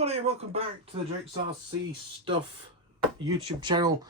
everybody, and welcome back to the Drake's RC Stuff YouTube channel.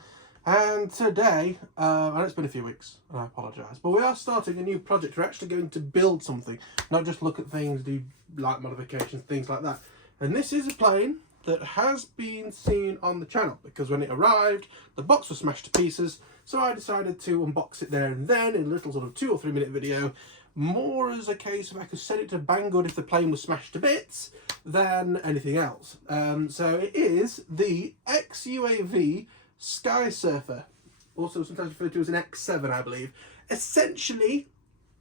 And today, I know it's been a few weeks, and I apologise, but we are starting a new project. We're actually going to build something, not just look at things, do light modifications, things like that. And this is a plane that has been seen on the channel, because when it arrived, the box was smashed to pieces, so I decided to unbox it there and then in a little sort of 2 or 3 minute video, more as a case of I could send it to Banggood if the plane was smashed to bits than anything else. So it is the ex-UAV SkySurfer, also sometimes referred to as an X7, I believe. Essentially,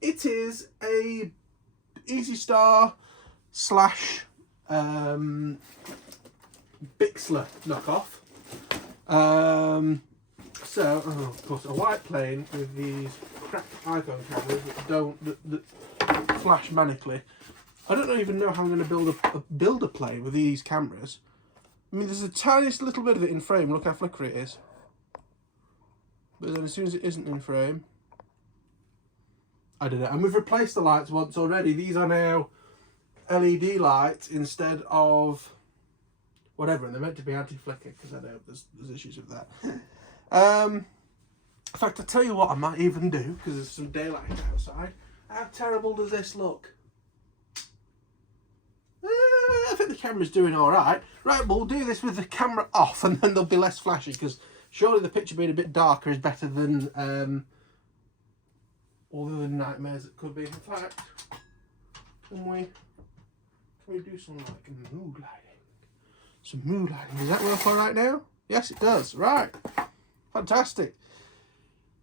it is a Easy Star slash Bixler knockoff. So, of course, a white plane with these cracked iPhone cameras that flash manically. I don't even know how I'm going to build a plane with these cameras. I mean, there's the tiniest little bit of it in frame. Look how flickery it is. But then as soon as it isn't in frame, I don't know. And we've replaced the lights once already. These are now LED lights instead of whatever. And they're meant to be anti-flicker because I know there's issues with that. In fact, I'll tell you what I might even do, because there's some daylight outside. How terrible does this look? I think the camera's doing alright. Right, we'll do this with the camera off and then they'll be less flashy, because surely the picture being a bit darker is better than all the other nightmares it could be. In fact, can we do some like mood lighting? Some mood lighting. Does that work alright now? Yes, it does. Right. Fantastic.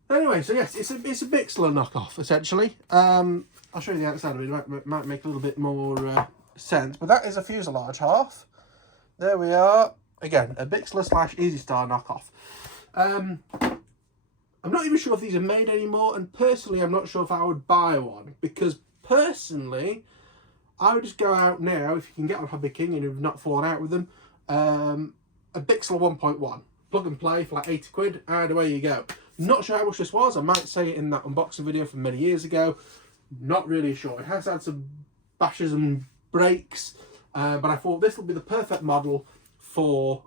Anyway, so yes, it's a Bixler knockoff, essentially. I'll show you the outside of it. It might make a little bit more sense. But that is a fuselage half. There we are. Again, a Bixler slash Easy Star knockoff. I'm not even sure if these are made anymore, and personally, I'm not sure if I would buy one, because personally, I would just go out now, if you can get on Hobby King and you've not fallen out with them, a Bixler 1.1. Plug and play for like 80 quid, and away you go. Not sure how much this was. I might say it in that unboxing video from many years ago. Not really sure. It has had some bashes and breaks, but I thought this will be the perfect model for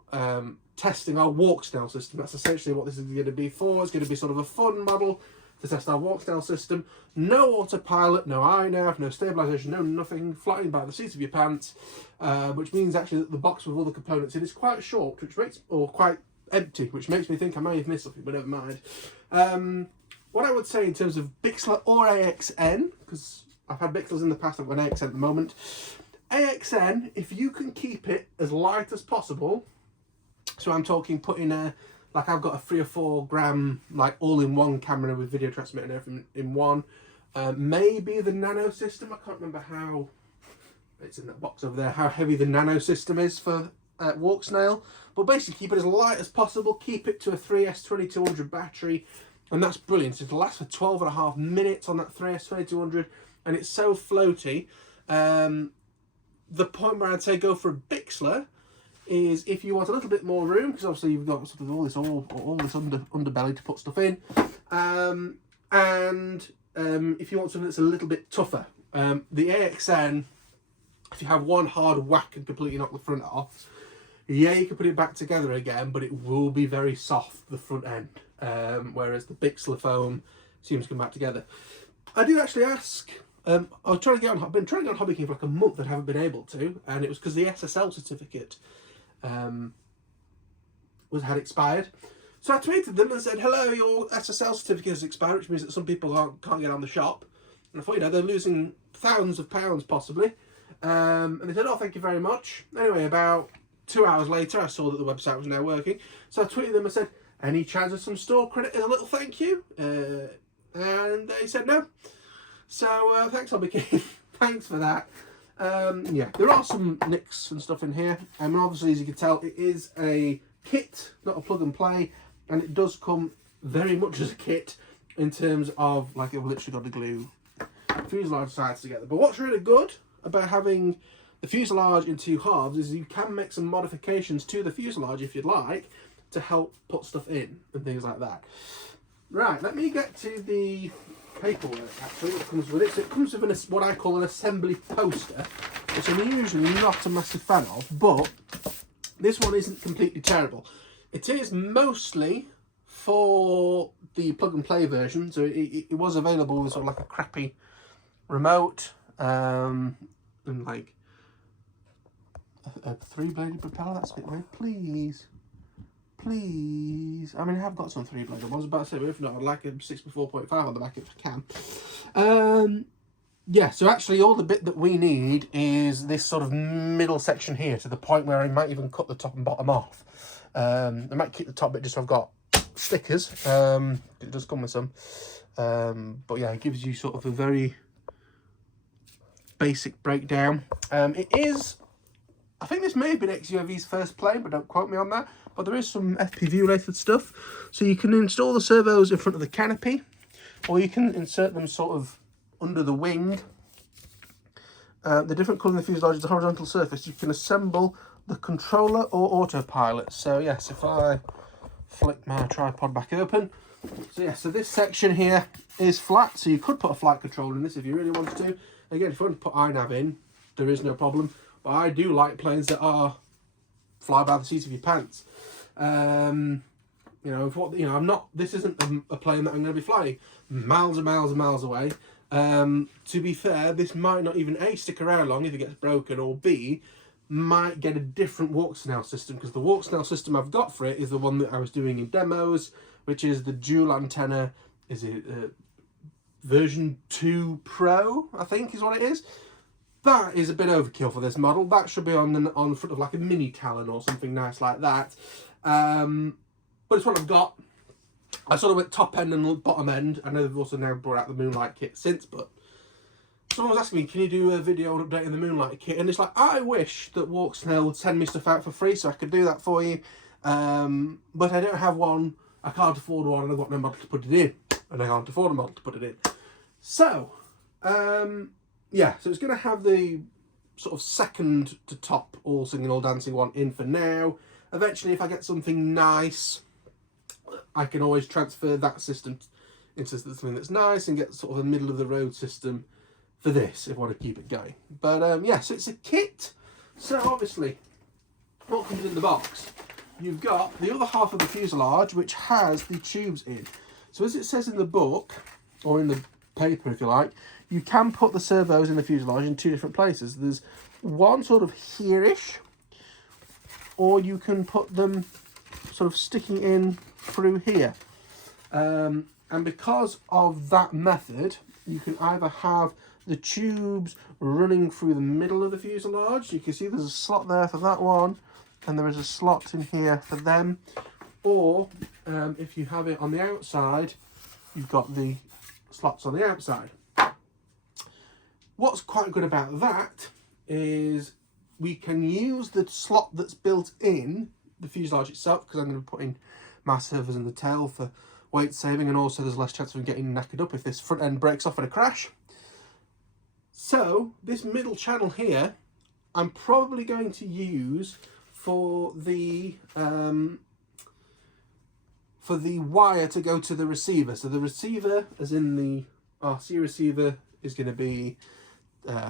testing our walk snail system. That's essentially what this is going to be for. It's going to be sort of a fun model to test our walk snail system. No autopilot, no iNav, no stabilisation, no nothing, flying by the seat of your pants, which means actually that the box with all the components in is quite short, which makes, or quite empty, which makes me think I may have missed something, but never mind. What I would say in terms of Bixler or AXN, because I've had Bixlers in the past, I've got an AXN at the moment. AXN, if you can keep it as light as possible, so I'm talking putting like I've got a 3 or 4 gram, like all-in-one camera with video transmitter and everything in one. Maybe the nano system, I can't remember how, it's in that box over there, how heavy the nano system is for walk snail, but basically keep it as light as possible, keep it to a 3S2200 battery, and that's brilliant. It'll last for 12.5 minutes on that 3S2200, and it's so floaty. The point where I'd say go for a Bixler is if you want a little bit more room, because obviously you've got sort of all this underbelly to put stuff in, and if you want something that's a little bit tougher. The AXN, if you have one hard whack and completely knock the front off, yeah, you can put it back together again, but it will be very soft, the front end, whereas the Bixler foam seems to come back together. I did actually ask, I was trying to get on, I've been trying to get on Hobby King for like a month and haven't been able to, and it was because the SSL certificate had expired. So I tweeted them and said, hello, your SSL certificate has expired, which means that some people can't get on the shop. And I thought, you know, they're losing thousands of pounds possibly. And they said, oh, thank you very much. Anyway, about 2 hours later, I saw that the website was now working. So I tweeted them and said, any chance of some store credit as a little thank you? And they said no. So thanks, Hobby King. Thanks for that. Yeah, there are some nicks and stuff in here. And obviously, as you can tell, it is a kit, not a plug and play. And it does come very much as a kit in terms of, like, I've literally got to glue fuselage sides together. But what's really good about having the fuselage in 2 halves is you can make some modifications to the fuselage if you'd like to help put stuff in and things like that. Right, let me get to the paperwork actually that comes with it. So it comes with what I call an assembly poster, which I'm usually not a massive fan of, but this one isn't completely terrible. It is mostly for the plug and play version, so it was available with sort of like a crappy remote and like a 3-bladed propeller. That's a bit weird. Please. I mean, I have got some 3-bladed ones, but I say, if not, I'd like a 6x4.5 on the back if I can. Yeah, so actually all the bit that we need is this sort of middle section here, to the point where I might even cut the top and bottom off. I might keep the top bit just so I've got stickers. It does come with some. But yeah, it gives you sort of a very basic breakdown. It is, I think this may have been XUAV's first plane, but don't quote me on that. But there is some FPV related stuff. So you can install the servos in front of the canopy, or you can insert them sort of under the wing. The different colour in the fuselage is a horizontal surface. You can assemble the controller or autopilot. So yes, if I flick my tripod back open. So yeah, so this section here is flat. So you could put a flight controller in this if you really wanted to. Again, if you want to put iNav in, there is no problem. But I do like planes that are fly by the seat of your pants. You know, I'm not. This isn't a plane that I'm going to be flying miles and miles and miles away. To be fair, this might not even A, stick around long if it gets broken, or B, might get a different walk snail system, because the walk snail system I've got for it is the one that I was doing in demos, which is the dual antenna. Is it version 2 Pro, I think is what it is. That is a bit overkill for this model. That should be on front of like a mini Talon or something nice like that. But it's what I've got. I sort of went top end and bottom end. I know they've also now brought out the Moonlight kit since, but someone was asking me, can you do a video on updating the Moonlight kit? And it's like, I wish that Walk Snail would send me stuff out for free so I could do that for you. But I don't have one, I can't afford one, and I've got no model to put it in. And I can't afford a model to put it in. So, yeah, so it's going to have the sort of second to top all singing, all dancing one in for now. Eventually, if I get something nice, I can always transfer that system into something that's nice and get sort of a middle of the road system for this if I want to keep it going. But yeah, so it's a kit. So obviously, what comes in the box? You've got the other half of the fuselage, which has the tubes in. So as it says in the book, or in the paper if you like, you can put the servos in the fuselage in 2 different places. There's one sort of here-ish, or you can put them sort of sticking in through here. And because of that method, you can either have the tubes running through the middle of the fuselage. You can see there's a slot there for that one, and there is a slot in here for them. Or if you have it on the outside, you've got the slots on the outside. What's quite good about that is we can use the slot that's built in the fuselage itself, because I'm going to be putting my servers in the tail for weight saving, and also there's less chance of getting knackered up if this front end breaks off in a crash. So this middle channel here, I'm probably going to use for the wire to go to the receiver. So the receiver, as in the RC receiver, is going to be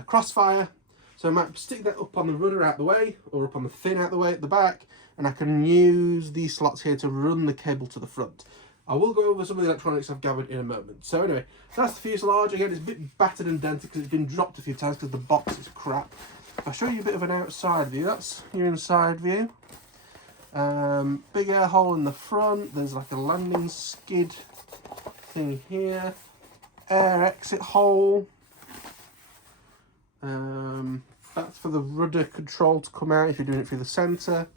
Crossfire. So I might stick that up on the rudder out the way, or up on the fin out the way at the back, and I can use these slots here to run the cable to the front. I will go over some of the electronics I've gathered in a moment. So anyway, that's the fuselage. Again, it's a bit battered and dented because it's been dropped a few times because the box is crap. If I show you a bit of an outside view, that's your inside view. Big air hole in the front. There's like a landing skid thing here. Air exit hole. That's for the rudder control to come out if you're doing it through the centre.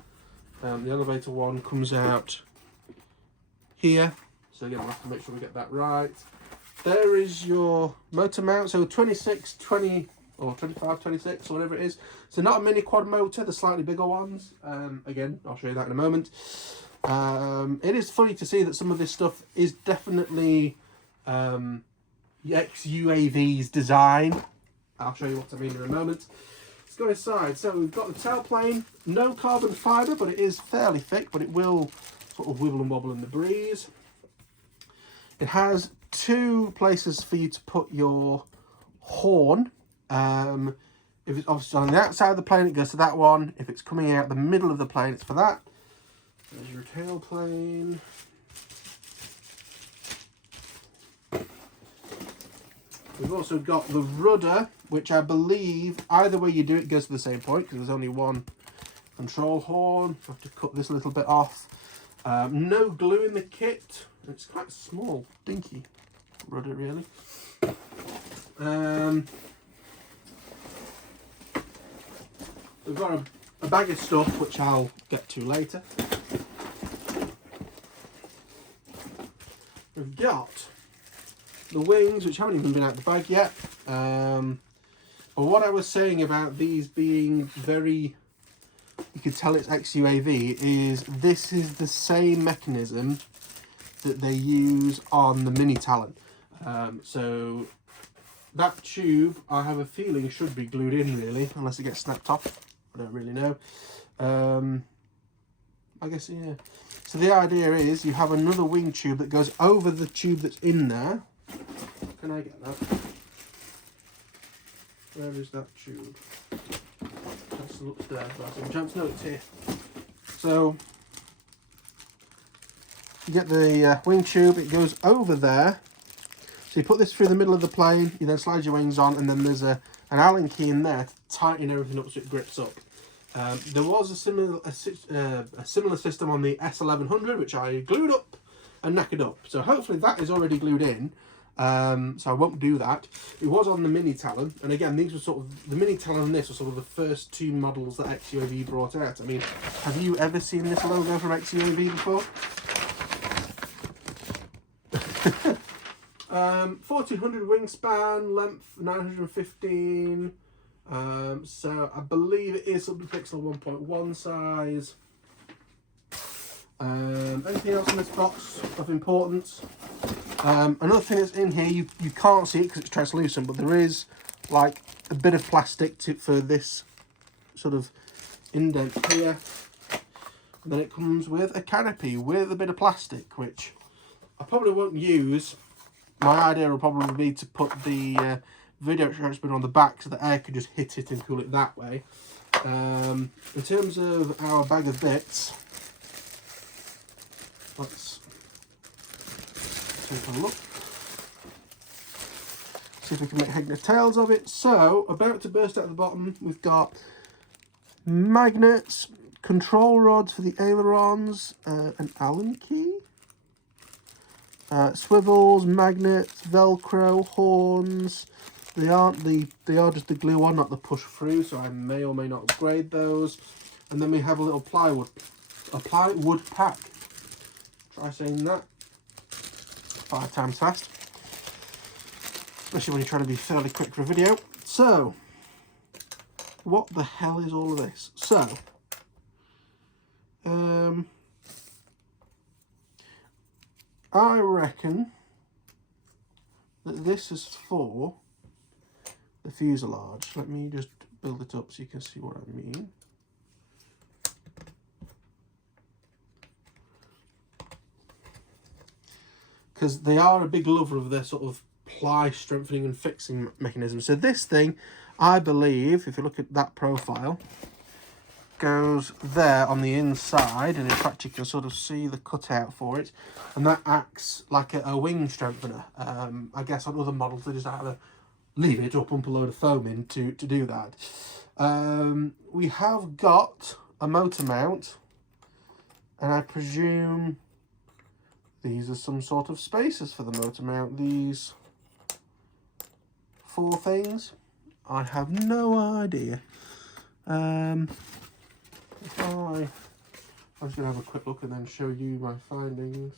The elevator one comes out here. So again, I'll have to make sure we get that right. There is your motor mount. So 26, 20, or 25, 26, or whatever it is. So not a mini quad motor, the slightly bigger ones. Again, I'll show you that in a moment. It is funny to see that some of this stuff is definitely XUAV's design. I'll show you what I mean in a moment. Let's go inside. So we've got the tailplane, no carbon fibre, but it is fairly thick, but it will sort of wibble and wobble in the breeze. It has two places for you to put your horn. If it's obviously on the outside of the plane, it goes to that one. If it's coming out the middle of the plane, it's for that. There's your tail plane. We've also got the rudder, which I believe either way you do it goes to the same point, because there's only one control horn. I have to cut this a little bit off. No glue in the kit. It's quite small, dinky rudder really. We've got a bag of stuff which I'll get to later. We've got the wings, which haven't even been out the bag yet. But what I was saying about these being very, you could tell it's XUAV, is this is the same mechanism that they use on the Mini Talon. So that tube, I have a feeling, should be glued in really, unless it gets snapped off. I don't really know. I guess, yeah. So the idea is you have another wing tube that goes over the tube that's in there. Can I get that? Where is that tube? That's upstairs. Right, chance no, it's here. So you get the wing tube, it goes over there. So you put this through the middle of the plane, you then slide your wings on, and then there's an Allen key in there to tighten everything up so it grips up. There was a similar system on the S1100, which I glued up and knackered up. So hopefully that is already glued in. So I won't do that. It was on the Mini Talon, and again, these were sort of the Mini Talon and this were sort of the first two models that XUAV brought out. I mean, have you ever seen this logo from XUAV before? 1400 wingspan, length 915. So I believe it is something Bixler 1.1 size. Anything else in this box of importance? Another thing that's in here, you can't see it because it's translucent, but there is like a bit of plastic for this sort of indent here. And then it comes with a canopy with a bit of plastic, which I probably won't use. My idea will probably be to put the video transmitter on the back so the air could just hit it and cool it that way. In terms of our bag of bits, let's take a look. See if we can make head and tails of it. So, about to burst out the bottom, we've got magnets, control rods for the ailerons, an Allen key, swivels, magnets, Velcro, horns. They are just the glue on, not the push through, so I may or may not upgrade those. And then we have a little plywood pack. Try saying that 5 times fast, especially when you're trying to be fairly quick for a video. So, what the hell is all of this? So, I reckon that this is for the fuselage. Let me just build it up so you can see what I mean. Because they are a big lover of their sort of ply strengthening and fixing mechanism. So this thing, I believe, if you look at that profile, goes there on the inside, and in fact you can sort of see the cutout for it, and that acts like a wing strengthener. I guess on other models they just either leave it or pump a load of foam in to do that. We have got a motor mount, and I presume these are some sort of spacers for the motor mount. These 4 things, I have no idea. I'm just going to have a quick look and then show you my findings.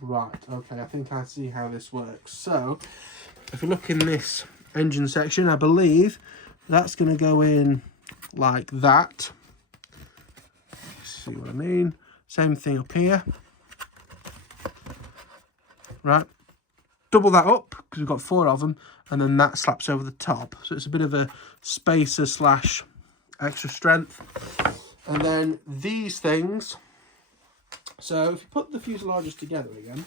Right, okay, I think I see how this works. So, if you look in this engine section, I believe that's going to go in like that. See what I mean? Same thing up here. Right, double that up because we've got 4 of them, and then that slaps over the top. So it's a bit of a spacer slash extra strength. And then these things So if you put the fuselages together again,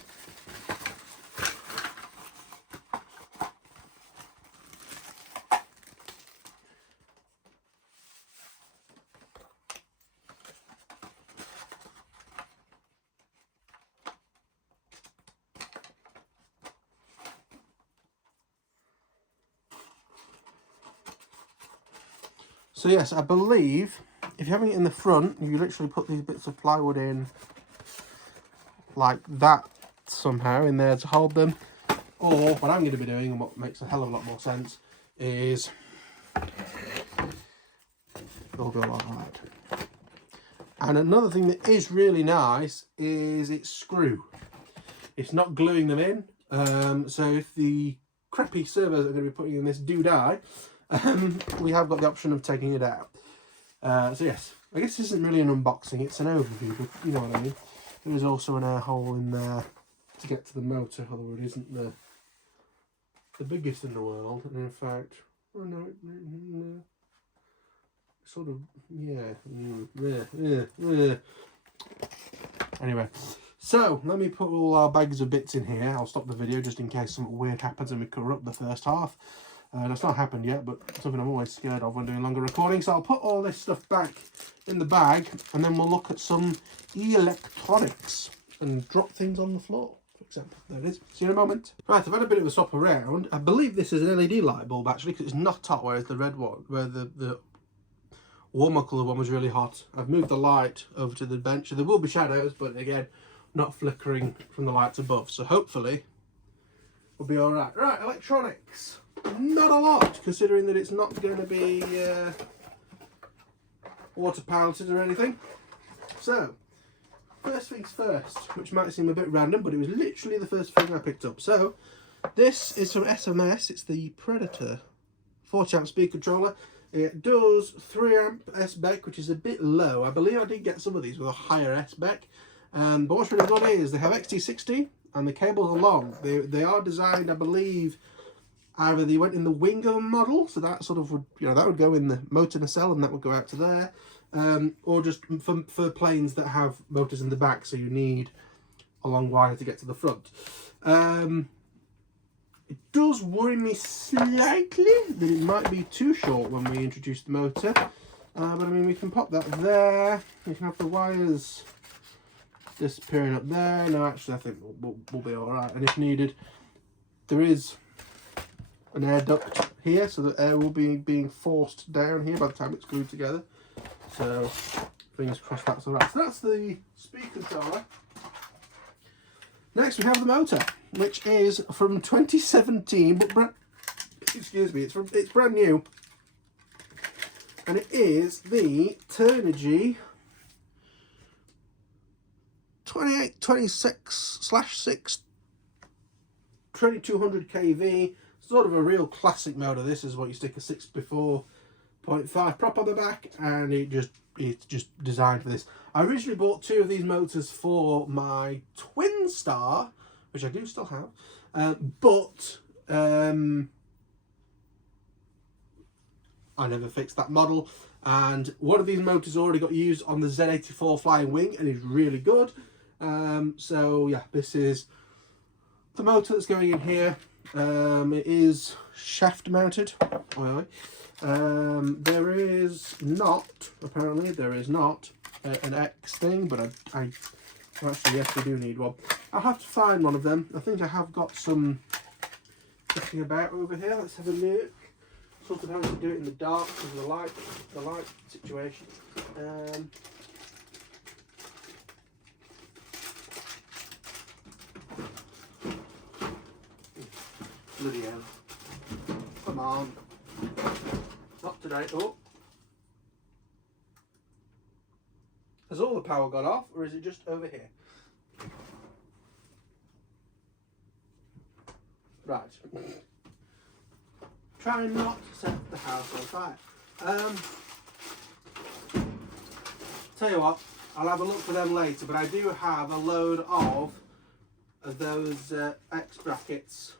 so yes, I believe if you're having it in the front, you literally put these bits of plywood in like that somehow in there to hold them. Or what I'm going to be doing, and what makes a hell of a lot more sense, is it'll go like that. And another thing that is really nice is its screw. It's not gluing them in. So if the crappy servos that are going to be putting in this do die, we have got the option of taking it out. So yes, I guess this isn't really an unboxing, it's an overview, but you know what I mean. There is also an air hole in there to get to the motor, although it isn't the biggest in the world. And in fact, oh no, sort of, yeah. Anyway, so let me put all our bags of bits in here. I'll stop the video just in case something weird happens and we cover up the first half. That's not happened yet, but something I'm always scared of when doing longer recordings. So I'll put all this stuff back in the bag, and then we'll look at some electronics and drop things on the floor, for example. There it is. See you in a moment. Right, I've had a bit of a swap around. I believe this is an LED light bulb, actually, because it's not hot, whereas the red one, where the warmer colour one was really hot. I've moved the light over to the bench. So there will be shadows, but again, not flickering from the lights above. So hopefully we'll be all right. Right, electronics. Not a lot, considering that it's not going to be water piloted or anything. So, first things first, which might seem a bit random, but it was literally the first thing I picked up. So, this is from SMS. It's the Predator 4-champ speed controller. It does 3 amp S-Bec, which is a bit low. I believe I did get some of these with a higher S-Bec. But what's really good is they have XT60 and the cables are long. They are designed, I believe, either they went in the wing of a model, so that sort of would, you know, that would go in the motor nacelle and that would go out to there, or just for planes that have motors in the back, so you need a long wire to get to the front. It does worry me slightly that it might be too short when we introduce the motor, but I mean, we can pop that there. We can have the wires disappearing up there. No, actually, I think we'll be all right. And if needed, there is an air duct here, so the air will be being forced down here by the time it's glued together. So fingers crossed that's all right. So that's the speed controller. Next we have the motor, which is from 2017, but excuse me, it's brand new, and it is the Turnigy 2826/6 2200 kV. Sort of a real classic motor. This is what you stick a 64.5 prop on the back, and it's just designed for this. I originally bought 2 of these motors for my Twin Star, which I do still have, but I never fixed that model. And one of these motors already got used on the Z84 Flying Wing and is really good. So yeah, this is the motor that's going in here. It is shaft mounted. There is not, apparently there is not an X thing, but I actually, yes, we do need one. I'll have to find one of them. I think I have got some kicking about over here. Let's have a look. Sort of having to do it in the dark because of the light situation. Bloody hell. Come on. Not today. Oh. Has all the power gone off, or is it just over here? Right. Try not to set the house on fire. Tell you what, I'll have a look for them later, but I do have a load of those X brackets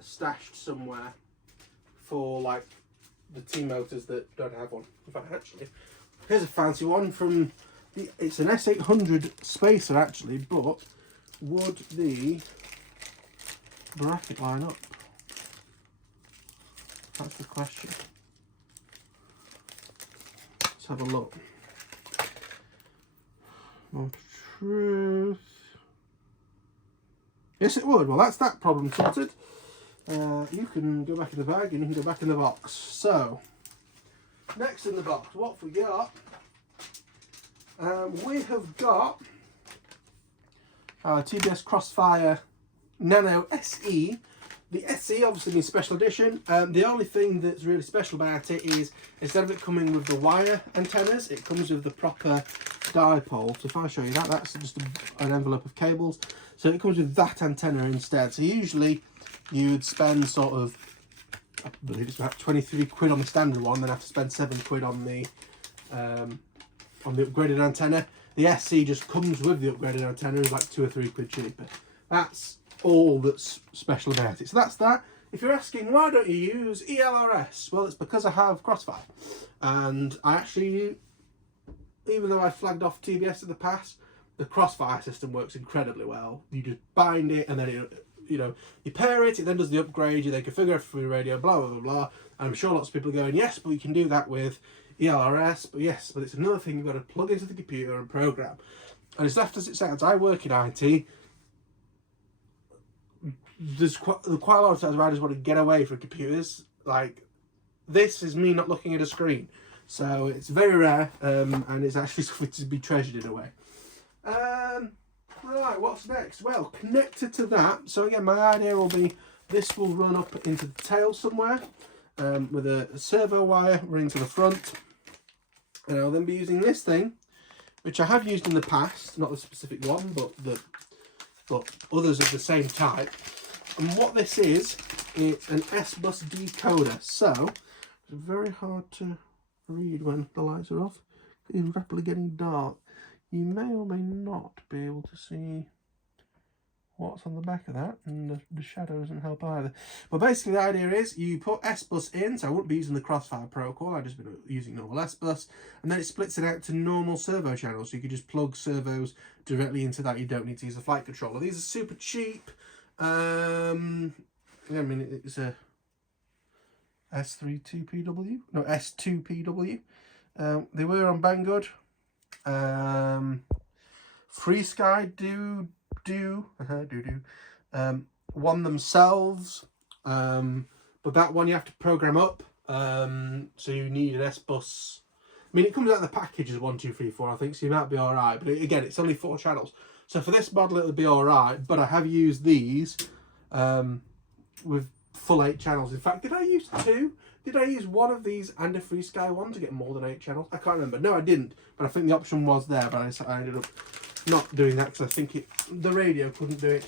stashed somewhere for like the T motors that don't have one. In fact, actually, here's a fancy one from It's an S800 spacer actually, but would the bracket line up? That's the question. Let's have a look. Moment of truth. Yes, it would. Well, that's that problem sorted. You can go back in the bag and you can go back in the box. So, next in the box, what have we got? We have got our TBS Crossfire Nano SE. The SE obviously means special edition. The only thing that's really special about it is instead of it coming with the wire antennas, it comes with the proper dipole. So if I show you that, that's just an envelope of cables. So it comes with that antenna instead. So usually you'd spend sort of, I believe it's about 23 quid on the standard one, then have to spend 7 quid on the upgraded antenna. The SC just comes with the upgraded antenna, it's like 2 or 3 quid cheaper. That's all that's special about it. So that's that. If you're asking why don't you use ELRS, well, it's because I have Crossfire, and I actually, even though I flagged off TBS in the past, the Crossfire system works incredibly well. You just bind it and then it, you know, you pair it, it then does the upgrade, you then configure it for your radio, blah blah blah blah. And I'm sure lots of people are going, yes, but you can do that with ELRS, but yes, but it's another thing you've got to plug into the computer and program. And as left as it sounds, I work in IT. There's quite a lot of times where I just want to get away from computers. Like, this is me not looking at a screen. So it's very rare, and it's actually something to be treasured in a way. Right, what's next? Well, connected to that, so again, my idea will be this will run up into the tail somewhere, with a servo wire running to the front. And I'll then be using this thing, which I have used in the past, not the specific one, but others of the same type. And what this is, it's an S-bus decoder. So, it's very hard to read when the lights are off. It's rapidly getting dark. You may or may not be able to see what's on the back of that, and the shadow doesn't help either. But basically the idea is you put S-bus in, so I wouldn't be using the Crossfire protocol, I've just been using normal S-bus, and then it splits it out to normal servo channels, so you can just plug servos directly into that. You don't need to use a flight controller. These are super cheap. I mean, it's a S32PW, no, S2PW. They were on Banggood. Free Sky do one themselves, but that one you have to program up, so you need an S-bus. I mean, it comes out of the package as 1, 2, 3, 4, I think, so you might be all right, but again, it's only 4 channels, so for this model it'll be all right. But I have used these with full 8 channels. In fact, did I use 2? Did I use one of these and a Free Sky one to get more than 8 channels? I can't remember. No, I didn't, but I think the option was there, but I ended up not doing that because I think the radio couldn't do it.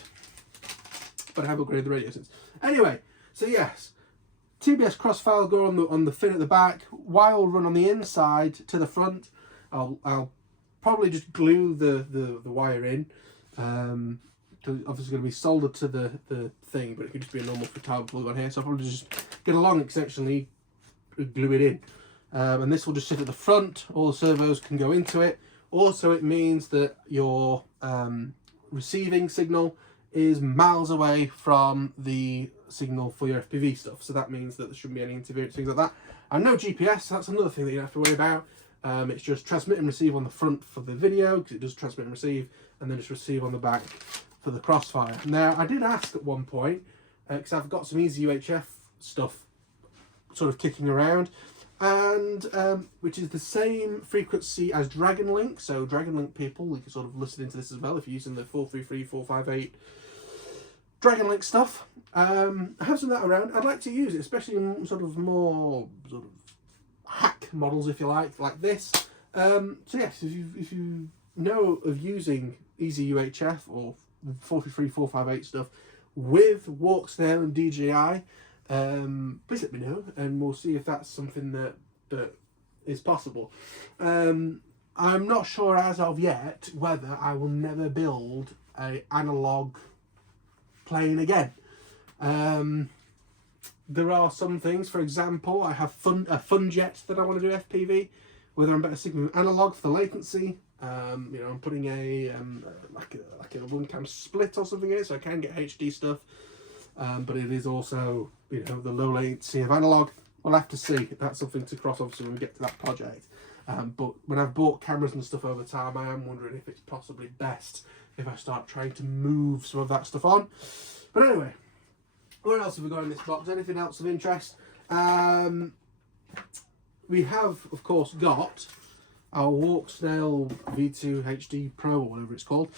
But I have upgraded the radio since. Anyway, so yes, TBS Crossfire will go on the fin at the back. Wire will run on the inside to the front. I'll probably just glue the wire in. Because obviously going to be soldered to the thing, but it could just be a normal guitar plug on here. So I'll probably just get a long extension, glue it in. And this will just sit at the front. All the servos can go into it. Also, it means that your receiving signal is miles away from the signal for your FPV stuff. So that means that there shouldn't be any interference, things like that. And no GPS, that's another thing that you don't have to worry about. It's just transmit and receive on the front for the video, because it does transmit and receive, and then just receive on the back for the Crossfire. Now, I did ask at one point, because I've got some easy UHF stuff sort of kicking around, and which is the same frequency as Dragon Link. So Dragon Link people, you can sort of listen into this as well if you're using the 433, 458 Dragon Link stuff. I have some of that around. I'd like to use it, especially in sort of more sort of hack models, if you like this. So yes, if you know of using easy UHF or 433, 458 stuff with Walk Snail and DJI, please let me know, and we'll see if that's something that is possible. I'm not sure as of yet whether I will never build an analog plane again. There are some things, for example, I have a Funjet that I want to do FPV, whether I'm better sticking with analog for the latency, You know, I'm putting a like a 1-cam split or something in it, so I can get HD stuff. But it is also, you know, the low latency of analog. We'll have to see. That's something to cross, obviously, when we get to that project. But when I've bought cameras and stuff over time, I am wondering if it's possibly best if I start trying to move some of that stuff on. But anyway, what else have we got in this box? Anything else of interest? We have, of course, got our Walksnail V2 HD Pro, or whatever it's called.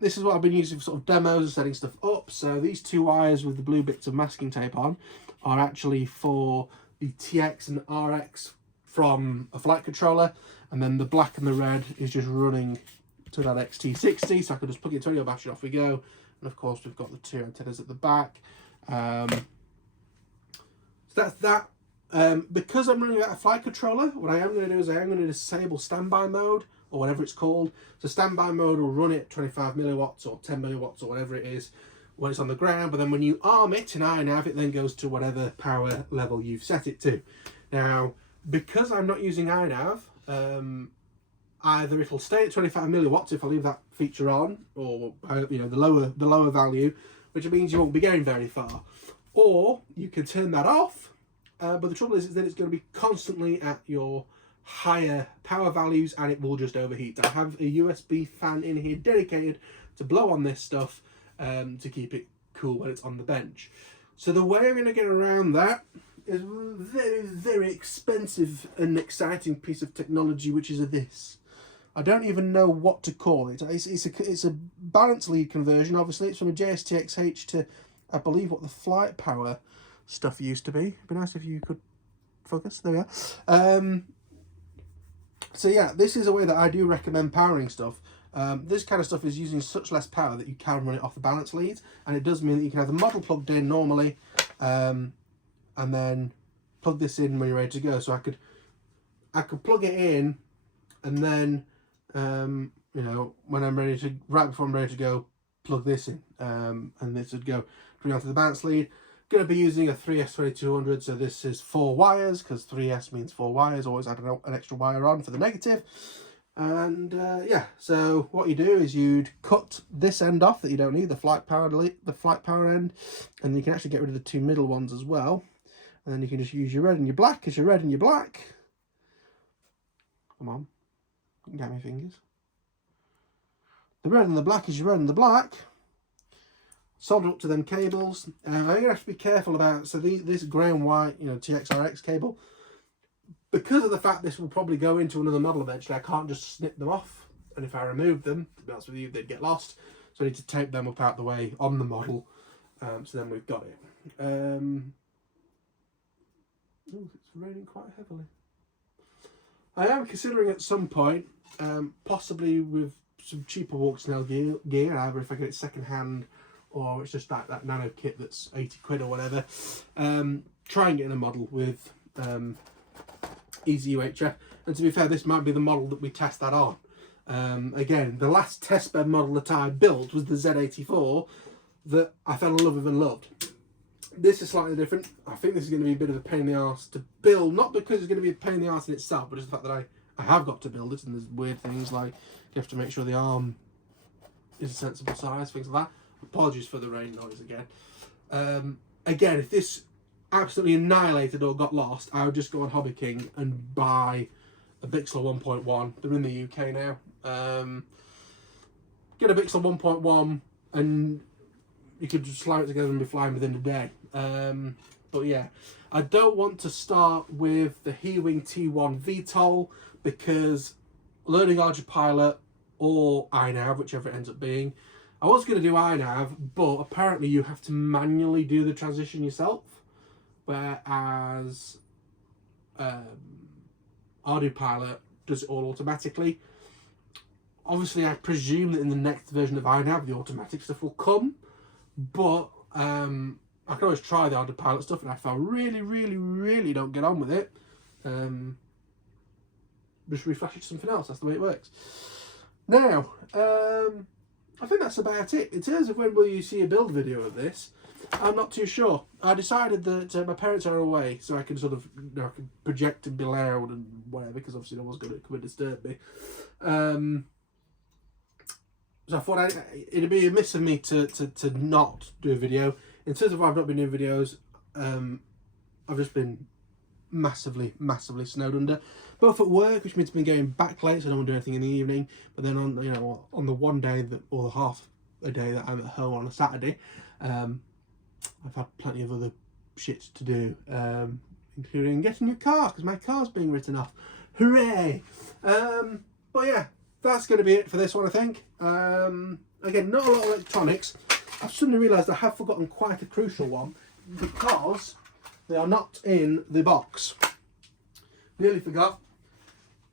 This is what I've been using for sort of demos and setting stuff up. So these 2 wires with the blue bits of masking tape on are actually for the TX and RX from a flight controller, and then the black and the red is just running to that XT60, so I can just plug it into a battery, off we go. And of course we've got the 2 antennas at the back. So that's that. Because I'm running out of flight controller, what I am going to do is I am going to disable standby mode, or whatever it's called. So standby mode will run it at 25 milliwatts or 10 milliwatts or whatever it is when it's on the ground, but then when you arm it in iNav, it then goes to whatever power level you've set it to. Now, because I'm not using iNav, either it'll stay at 25 milliwatts if I leave that feature on, or you know, the lower value, which means you won't be going very far, or you can turn that off. But the trouble is that it's going to be constantly at your higher power values, and it will just overheat. I have a USB fan in here dedicated to blow on this stuff to keep it cool when it's on the bench. So the way I'm going to get around that is a very, very expensive and exciting piece of technology, which is this. I don't even know what to call it. It's a balance lead conversion. Obviously, it's from a JSTXH to, I believe, what the flight power stuff used to be. It'd be nice if you could focus. There we are. So yeah, this is a way that I do recommend powering stuff. This kind of stuff is using such less power that you can run it off the balance leads, and it does mean that you can have the model plugged in normally, and then plug this in when you're ready to go. So I could plug it in, and then you know, when I'm ready to, right before I'm ready to go, plug this in, and this would go straight onto the balance lead. Going to be using a 3S2200, so this is 4 wires, because 3S means 4 wires, always add an extra wire on for the negative. And yeah, so what you do is you'd cut this end off that you don't need, the flight power end, and you can actually get rid of the 2 middle ones as well. And then you can just use your red and your black as your red and your black. Come on, you can get my fingers. The red and the black is your red and the black. Solder up to them cables. I'm going to have to be careful about, so this grey and white, you know, TXRX cable, because of the fact this will probably go into another model eventually, I can't just snip them off, and if I remove them, to be honest with you, they'd get lost, so I need to tape them up out the way on the model, so then we've got it. Oh, it's raining quite heavily. I am considering at some point, possibly with some cheaper Walksnail gear, either if I get it second hand, or it's just that nano kit that's 80 quid or whatever, try and get in a model with easy UHF. And to be fair, this might be the model that we test that on. Again, the last testbed model that I built was the Z84 that I fell in love with and loved. This is slightly different. I think this is going to be a bit of a pain in the arse to build, not because it's going to be a pain in the arse in itself, but just the fact that I have got to build it, and there's weird things like you have to make sure the arm is a sensible size, things like that. Apologies for the rain noise again. Again, if this absolutely annihilated or got lost, I would just go on Hobby King and buy a Bixler 1.1. They're in the UK now. Get a Bixler 1.1 and you could just slam it together and be flying within a day. But yeah, I don't want to start with the Hewing T1 VTOL, because learning Autopilot or iNav, whichever it ends up being, I was going to do iNav, but apparently you have to manually do the transition yourself, whereas Autopilot does it all automatically. Obviously, I presume that in the next version of iNav, the automatic stuff will come, but I can always try the Autopilot stuff, and if I really, really, really don't get on with it, just refresh it to something else. That's the way it works. Now, I think that's about it. In terms of when will you see a build video of this, I'm not too sure. I decided that my parents are away, so I can sort of, you know, I can project and be loud and whatever, because obviously no one's going to come and disturb me. So I thought it'd be amiss of me to not do a video. In terms of why I've not been doing videos, I've just been massively snowed under. Both at work, which means I've been getting back late, so I don't want to do anything in the evening. But then on, you know, on the one day that, or the half a day that I'm at home on a Saturday, I've had plenty of other shit to do, including getting a car, because my car's being written off. Hooray! But yeah, that's going to be it for this one, I think. Again, not a lot of electronics. I've suddenly realised I have forgotten quite a crucial one, because they are not in the box. Nearly forgot.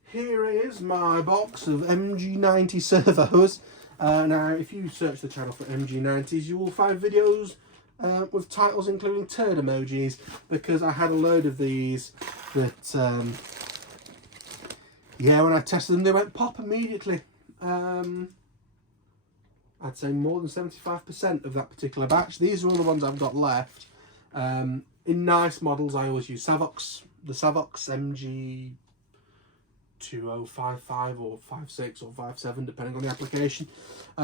Here is my box of MG90 servos. Now, if you search the channel for MG90s, you will find videos with titles including turd emojis, because I had a load of these that, yeah, when I tested them, they went pop immediately. I'd say more than 75% of that particular batch. These are all the ones I've got left. In nice models, I always use Savox, the Savox MG 2055 or 56 or 57, depending on the application.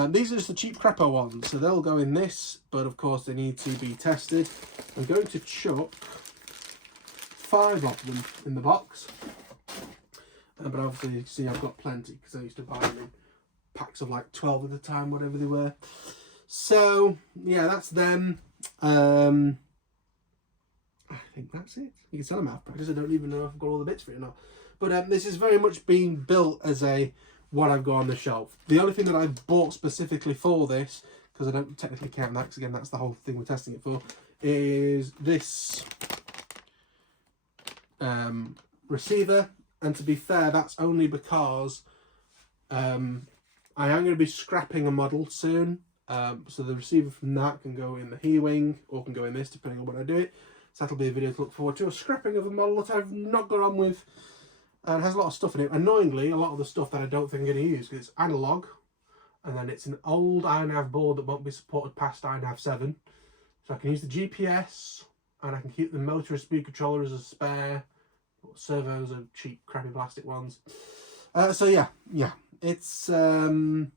These are just the cheap crapper ones, so they'll go in this, but of course they need to be tested. I'm going to chuck 5 of them in the box, but obviously you can see I've got plenty, because I used to buy them in packs of like 12 at a time, whatever they were. So yeah, that's them. I think that's it. You can tell I'm out of practice. I don't even know if I've got all the bits for it or not. But this is very much being built as a what I've got on the shelf. The only thing that I've bought specifically for this, because I don't technically count that, because again, that's the whole thing we're testing it for, is this receiver. And to be fair, that's only because I am going to be scrapping a model soon. So the receiver from that can go in the He-Wing, or can go in this, depending on what I do it. So that'll be a video to look forward to. A scrapping of a model that I've not got on with. And it has a lot of stuff in it. Annoyingly, a lot of the stuff that I don't think I'm going to use, because it's analog, and then it's an old iNav board that won't be supported past iNav 7. So I can use the GPS, and I can keep the motor and speed controller as a spare. Servos are cheap, crappy plastic ones. So yeah, it's different,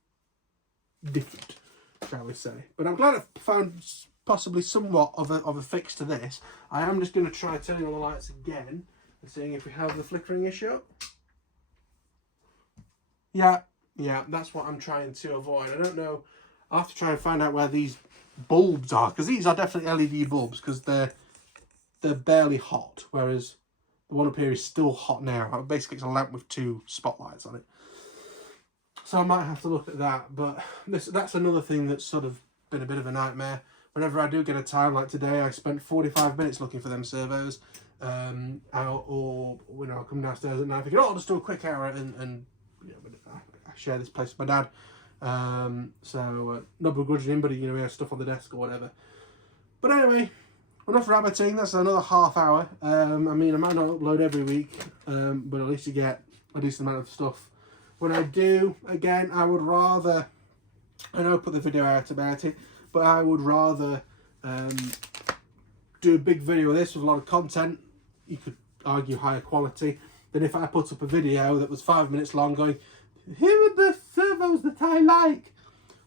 shall we say. But I'm glad I found possibly somewhat of a fix to this. I am just going to try turning on the lights again and seeing if we have the flickering issue. Yeah, that's what I'm trying to avoid. I don't know. I'll have to try and find out where these bulbs are, because these are definitely LED bulbs, because they're barely hot, whereas the one up here is still hot now. Basically, it's a lamp with 2 spotlights on it. So I might have to look at that, but that's another thing that's sort of been a bit of a nightmare. Whenever I do get a time, like today, I spent 45 minutes looking for them servos. Or when I come downstairs at night, thinking, oh, I'll just do a quick hour, and you know, I share this place with my dad. So not begrudging him, but you know, he has stuff on the desk or whatever. But anyway, enough rabbiting. That's another half hour. I mean, I might not upload every week, but at least you get a decent amount of stuff. When I do, again, I would rather, I know I put the video out about it, but I would rather do a big video of this with a lot of content. You could argue higher quality than if I put up a video that was 5 minutes long going, here are the servos that I like,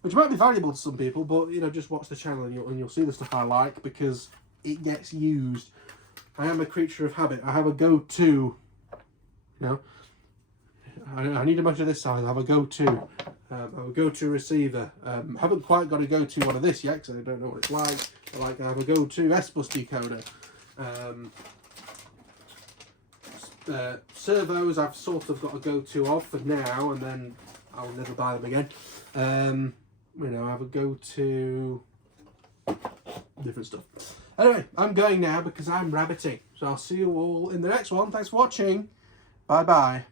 which might be valuable to some people, but you know, just watch the channel and you'll see the stuff I like, because it gets used. I am a creature of habit. I have a go-to, you know, I need a bunch of this size. I have a go-to. I have a go-to receiver. Haven't quite got a go-to one of this yet, because I don't know what it's like. But I have a go-to S-Bus decoder. Servos I've sort of got a go-to of for now, and then I'll never buy them again. You know, I have a go-to different stuff. Anyway, I'm going now because I'm rabbiting. So I'll see you all in the next one. Thanks for watching. Bye-bye.